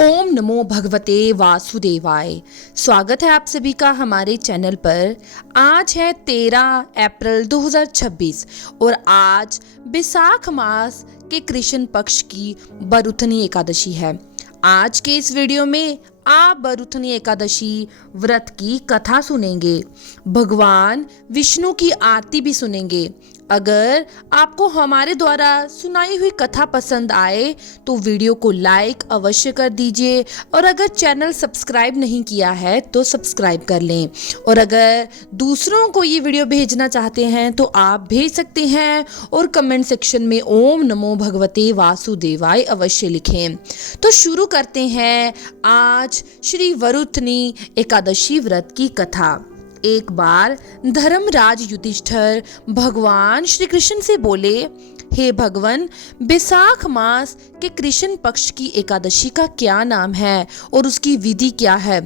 ओम नमो भगवते वासुदेवाय। स्वागत है आप सभी का हमारे चैनल पर। आज है 13 अप्रैल 2026 और आज बैसाख मास के कृष्ण पक्ष की बरुथनी एकादशी है। आज के इस वीडियो में आप बरुथनी एकादशी व्रत की कथा सुनेंगे, भगवान विष्णु की आरती भी सुनेंगे। अगर आपको हमारे द्वारा सुनाई हुई कथा पसंद आए तो वीडियो को लाइक अवश्य कर दीजिए और अगर चैनल सब्सक्राइब नहीं किया है तो सब्सक्राइब कर लें। और अगर दूसरों को ये वीडियो भेजना चाहते हैं तो आप भेज सकते हैं और कमेंट सेक्शन में ओम नमो भगवते वासुदेवाय अवश्य लिखें। तो शुरू करते हैं आज श्री वरुथनी एकादशी व्रत की कथा। एक बार धर्मराज युधिष्ठिर भगवान श्री कृष्ण से बोले, हे भगवान, बैसाख मास के कृष्ण पक्ष की एकादशी का क्या नाम है और उसकी विधि क्या है?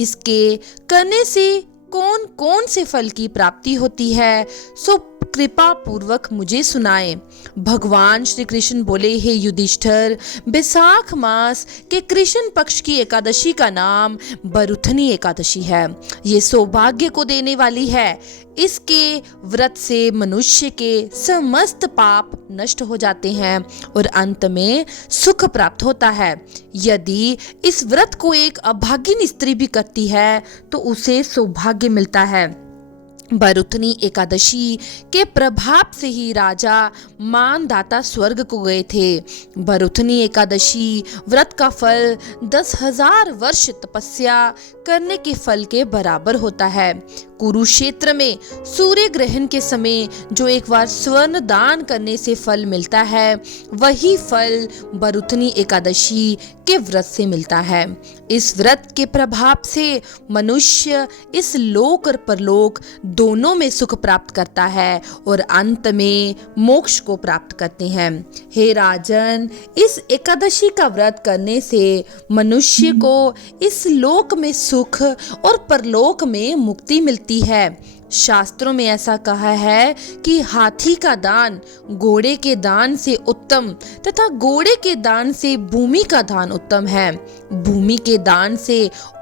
इसके करने से कौन कौन से फल की प्राप्ति होती है, सो कृपा पूर्वक मुझे सुनाए। भगवान श्री कृष्ण बोले, हे युधिष्ठिर, बैसाख मास के कृष्ण पक्ष की एकादशी का नाम बरुथनी एकादशी है। ये सौभाग्य को देने वाली है। इसके व्रत से मनुष्य के समस्त पाप नष्ट हो जाते हैं और अंत में सुख प्राप्त होता है। यदि इस व्रत को एक अभागिन स्त्री भी करती है तो उसे सौभाग्य मिलता है। बरुथनी एकादशी के प्रभाव से ही राजा मानदाता स्वर्ग को गए थे। बरुथनी एकादशी व्रत का फल 10,000 वर्ष तपस्या करने के फल के बराबर होता है। कुरुक्षेत्र में सूर्य ग्रहण के समय जो एक बार स्वर्ण दान करने से फल मिलता है, वही फल बरुथनी एकादशी के व्रत से मिलता है। इस व्रत के प्रभाव से मनुष्य इस लोक और परलोक दोनों में सुख प्राप्त करता है और अंत में मोक्ष को प्राप्त करते हैं। हे राजन, इस एकादशी का व्रत करने से मनुष्य को इस लोक में सुख और परलोक में मुक्ति मिलती है। शास्त्रों में ऐसा कहा है कि हाथी का दान घोड़े के दान से उत्तम तथा घोड़े के दान से भूमि का दान उत्तम है। भूमि के दान से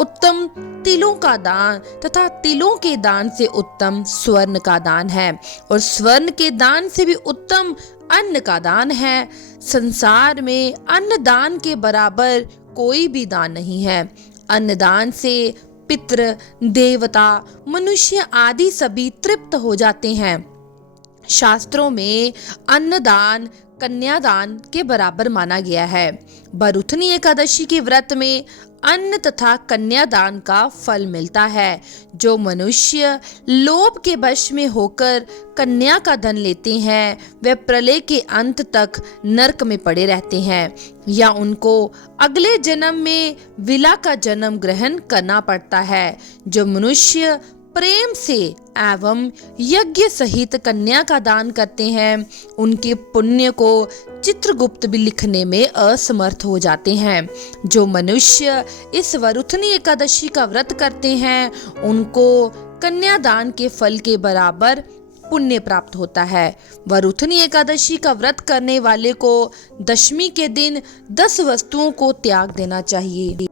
उत्तम तिलों का दान तथा तिलों के दान से उत्तम स्वर्ण का दान है और स्वर्ण के दान से भी उत्तम अन्न का दान है। संसार में अन्न दान के बराबर कोई भी दान नहीं है। अन्नदान से पितृ, देवता, मनुष्य आदि सभी तृप्त हो जाते हैं। शास्त्रों में अन्नदान कन्यादान के बराबर माना गया है। बरुथनी एकादशी के व्रत में अन्न तथा कन्यादान का फल मिलता है। जो मनुष्य लोभ के वश में होकर कन्या का धन लेते हैं, वे प्रलय के अंत तक नरक में पड़े रहते हैं या उनको अगले जन्म में विला का जन्म ग्रहण करना पड़ता है। जो मनुष्य प्रेम से एवं यज्ञ सहित कन्या का दान करते हैं, उनके पुण्य को चित्रगुप्त भी लिखने में असमर्थ हो जाते हैं। जो मनुष्य इस वरुथनी एकादशी का व्रत करते हैं, उनको कन्यादान के फल के बराबर पुण्य प्राप्त होता है। वरुथनी एकादशी का व्रत करने वाले को दशमी के दिन 10 वस्तुओं को त्याग देना चाहिए।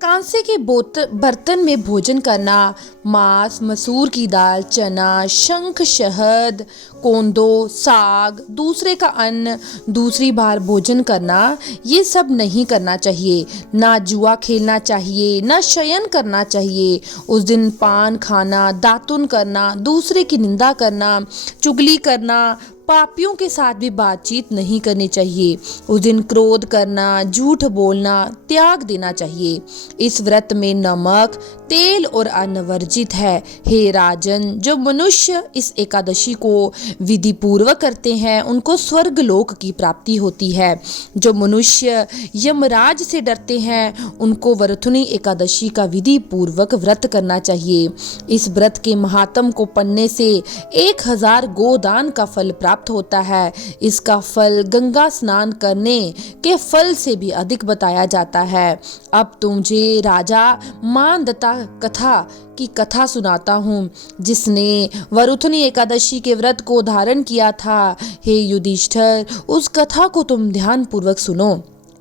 कांसे के बर्तन में भोजन करना, मांस, मसूर की दाल, चना, शंख, शहद, कोंदो, साग, दूसरे का अन्न, दूसरी बार भोजन करना, ये सब नहीं करना चाहिए। ना जुआ खेलना चाहिए, ना शयन करना चाहिए। उस दिन पान खाना, दातुन करना, दूसरे की निंदा करना, चुगली करना, पापियों के साथ भी बातचीत नहीं करनी चाहिए। उस दिन क्रोध करना, झूठ बोलना त्याग देना चाहिए। इस व्रत में नमक, तेल और अन्न वर्जित है। हे राजन, जो मनुष्य इस एकादशी को विधि पूर्वक करते हैं, उनको स्वर्ग लोक की प्राप्ति होती है। जो मनुष्य यमराज से डरते हैं, उनको वरुथनी एकादशी का विधि पूर्वक व्रत करना चाहिए। इस व्रत के महात्म को पढ़ने से 1000 गोदान का फल प्राप्त होता है। इसका फल गंगा स्नान करने के फल से भी अधिक बताया जाता है। अब तुझे राजा मानदाता की कथा सुनाता हूँ, जिसने वरुथनी एकादशी के व्रत को धारण किया था। हे युधिष्ठिर, उस कथा को तुम ध्यान पूर्वक सुनो।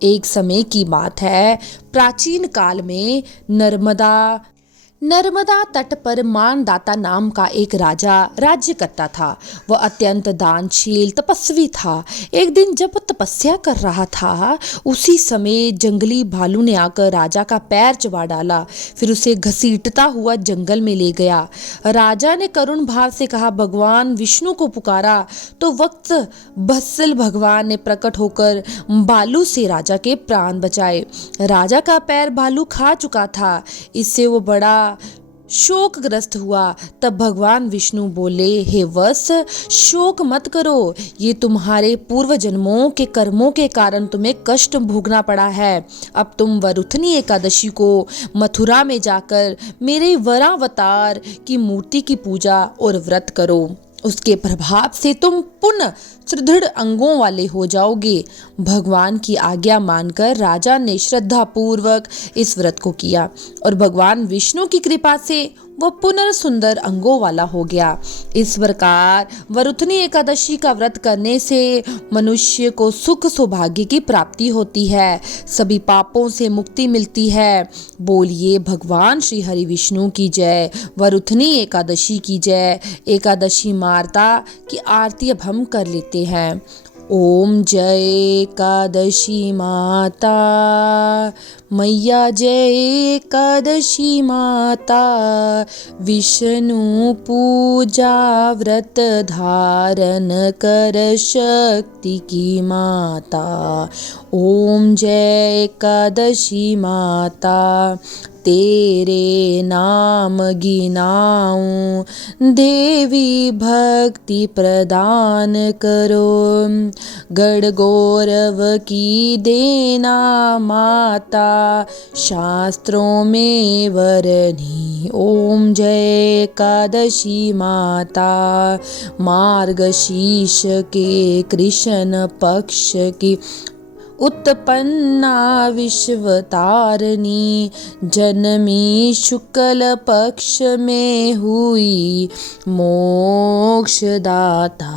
एक समय की बात है, प्राचीन काल में नर्मदा तट पर मानदाता नाम का एक राजा राज्य करता था। वह अत्यंत दानशील तपस्वी था। एक दिन जब वह तपस्या कर रहा था, उसी समय जंगली भालू ने आकर राजा का पैर चबा डाला, फिर उसे घसीटता हुआ जंगल में ले गया। राजा ने करुण भाव से कहा, भगवान विष्णु को पुकारा तो वक्त बत्सल भगवान ने प्रकट होकर भालू से राजा के प्राण बचाए। राजा का पैर भालू खा चुका था, इससे वो बड़ा शोकग्रस्त हुआ। तब भगवान विष्णु बोले, हे वत्स, शोक मत करो, ये तुम्हारे पूर्व जन्मों के कर्मों के कारण तुम्हें कष्ट भोगना पड़ा है। अब तुम वरुथनी एकादशी को मथुरा में जाकर मेरे वरावतार की मूर्ति की पूजा और व्रत करो। उसके प्रभाव से तुम पुनः सुदृढ़ अंगों वाले हो जाओगे। भगवान की आज्ञा मानकर राजा ने श्रद्धा पूर्वक इस व्रत को किया और भगवान विष्णु की कृपा से वह पुनर्सुंदर अंगों वाला हो गया। इस प्रकार वरुथनी एकादशी का व्रत करने से मनुष्य को सुख सौभाग्य की प्राप्ति होती है, सभी पापों से मुक्ति मिलती है। बोलिए भगवान श्री हरि विष्णु की जय, वरुथनी एकादशी की जय। एकादशी माता की आरती अब हम कर लेते हैं। ओम जय एकादशी माता, मैया जय एकादशी माता, विष्णु पूजा व्रत धारण कर शक्ति की माता। ओम जय एकादशी माता, तेरे नाम गिनाऊं, देवी भक्ति प्रदान करो, गढ़ गौरव की देना माता, शास्त्रों में वरनी। ओम जय एकादशी माता, मार्गशीर्ष के कृष्ण पक्ष की उत्पन्ना विश्वतारिणी, जन्मी शुक्ल पक्ष में हुई मोक्षदाता,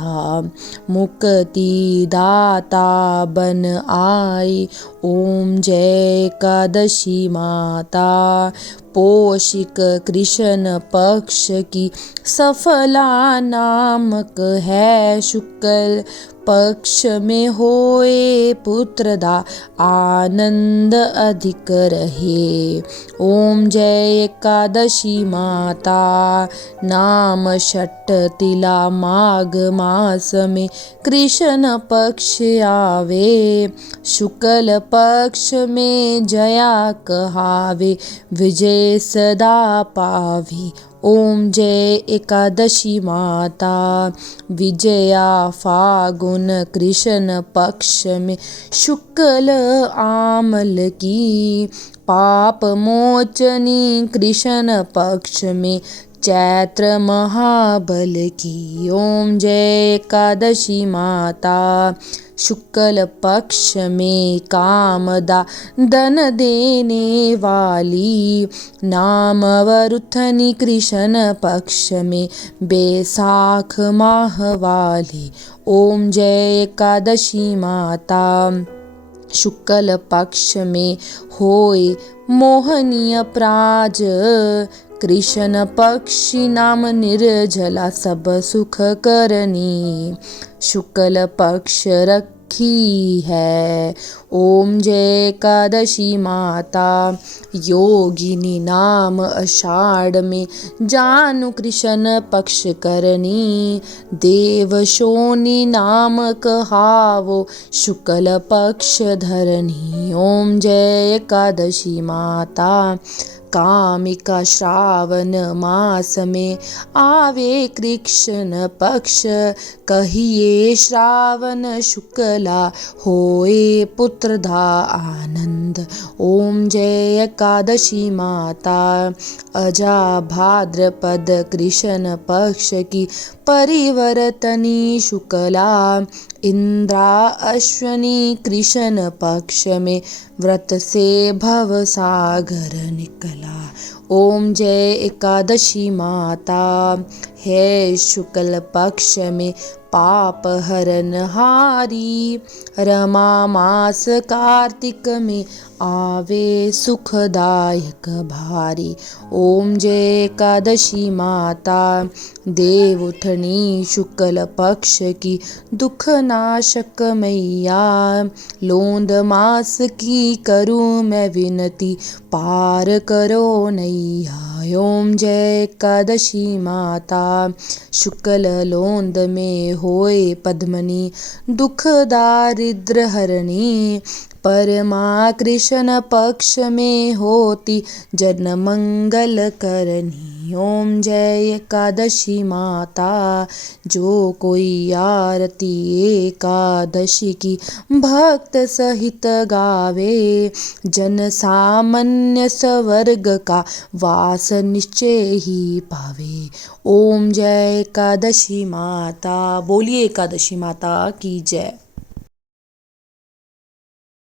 मुक्ति दाता बन आई। ओम जय एकादशी माता, पोषिक कृष्ण पक्ष की सफला नामक है, शुक्ल पक्ष में होए पुत्रदा, आनंद अधिक रहे। ओम जय एकादशी माता, नाम षट तिला माघ मास में कृष्ण पक्ष आवे, शुक्ल पक्ष में जया कहावे, विजय सदा पावे। ओम जय एकादशी माता, विजया फागुन कृष्ण पक्ष में शुक्ल आमल की, पाप मोचनी कृष्ण पक्ष में चैत्र महाबल की। ओम जय एकादशी माता, शुक्ल पक्ष में कामदा धन देने वाली, नाम वरुथनी कृष्ण पक्ष में बैसाख माह वाली। ओम जय एकादशी माता, शुक्ल पक्ष में होए मोहनीय प्राज, कृष्ण पक्षी नाम निर्जला सब सुख करनी, शुक्ल पक्ष रखी है। ओम जय एकादशी माता, योगिनी नाम आषाढ़ में जानु कृष्ण पक्ष करनी, देव शोनी नाम कहावो, शुक्ल पक्ष धरनी। ओम जय एकादशी माता, कामिका श्रावण मास में आवे कृष्ण पक्ष, कहिए श्रावण शुक्ला होए पुत्रदा आनंद। ओम जय एकादशी माता, अजा भाद्रपद कृष्ण पक्ष की परिवर्तनी शुक्ला, इंद्रा अश्वनी कृष्ण पक्ष में व्रत से भव सागर निकला। ओम जय एकादशी माता, है शुक्ल पक्ष में पाप हरन हारी। रमा मास कार्तिक में आवे सुखदायक भारी। ओम जय एकादशी माता देव उठनी शुक्ल पक्ष की दुख नाशक मैया। लोंद मास की करूँ मैं विनती पार करो नैया। ओम जय एकादशी माता शुक्ल लोंद में होए पद्मनी दुख दारिद्र हरणी। परमा कृष्ण पक्ष में होती जन मंगल करनी। ओम जय एकादशी माता जो कोई आरती एकादशी की भक्त सहित गावे। जन सामान्य स्वर्ग का वास निश्चय ही पावे। ओम जय एकादशी माता। बोलिए एकादशी माता की जय।